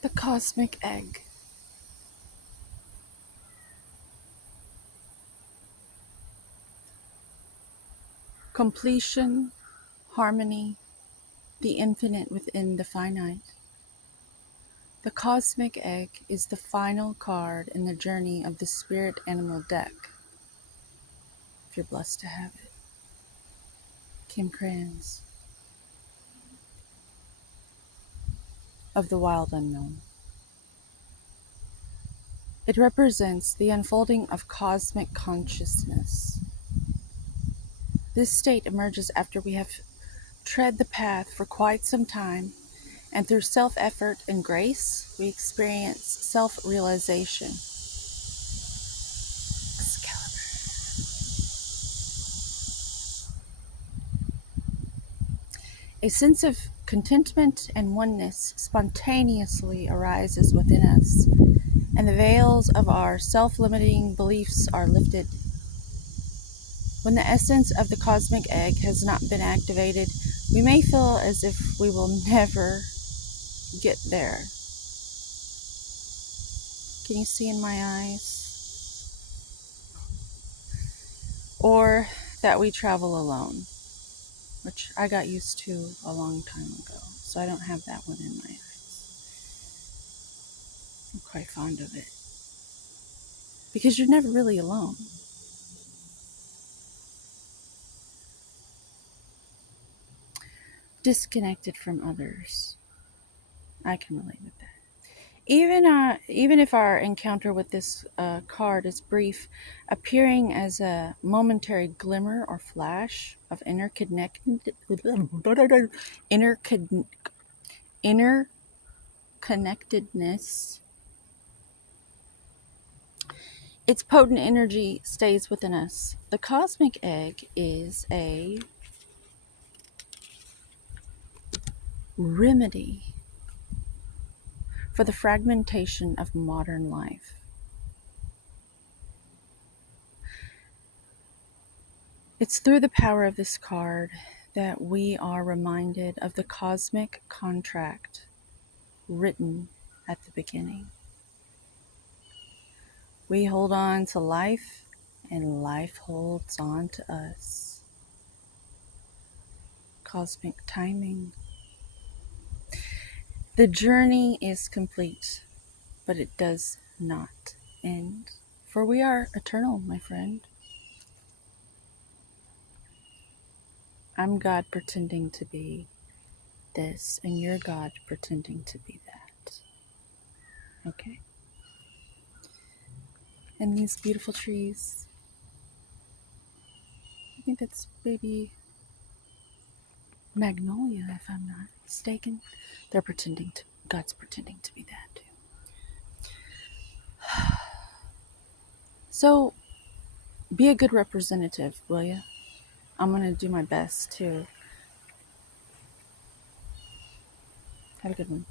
The cosmic egg. Completion, harmony, the infinite within the finite. The cosmic egg is the final card in the journey of the spirit animal deck, if you're blessed to have it. Kim Kranz of the Wild Unknown. It represents the unfolding of cosmic consciousness. This state emerges after we have tread the path for quite some time, and through self-effort and grace, we experience self-realization. A sense of contentment and oneness spontaneously arises within us, and the veils of our self-limiting beliefs are lifted. When the essence of the cosmic egg has not been activated, we may feel as if we will never get there. Can you see in my eyes? Or that we travel alone, which I got used to a long time ago, so I don't have that one in my eyes. I'm quite fond of it. Because you're never really alone. Disconnected from others. I can relate with that. Even if our encounter with this card is brief, appearing as a momentary glimmer or flash of interconnectedness, its potent energy stays within us. The cosmic egg is a remedy for the fragmentation of modern life. It's through the power of this card that we are reminded of the cosmic contract written at the beginning. We hold on to life, and life holds on to us. Cosmic timing. The journey is complete, but it does not end, for we are eternal, my friend. I'm God pretending to be this, and you're God pretending to be that. Okay? And these beautiful trees, I think that's baby magnolia, if I'm not mistaken. God's pretending to be that too. So, be a good representative, will you? I'm going to do my best to. Have a good one.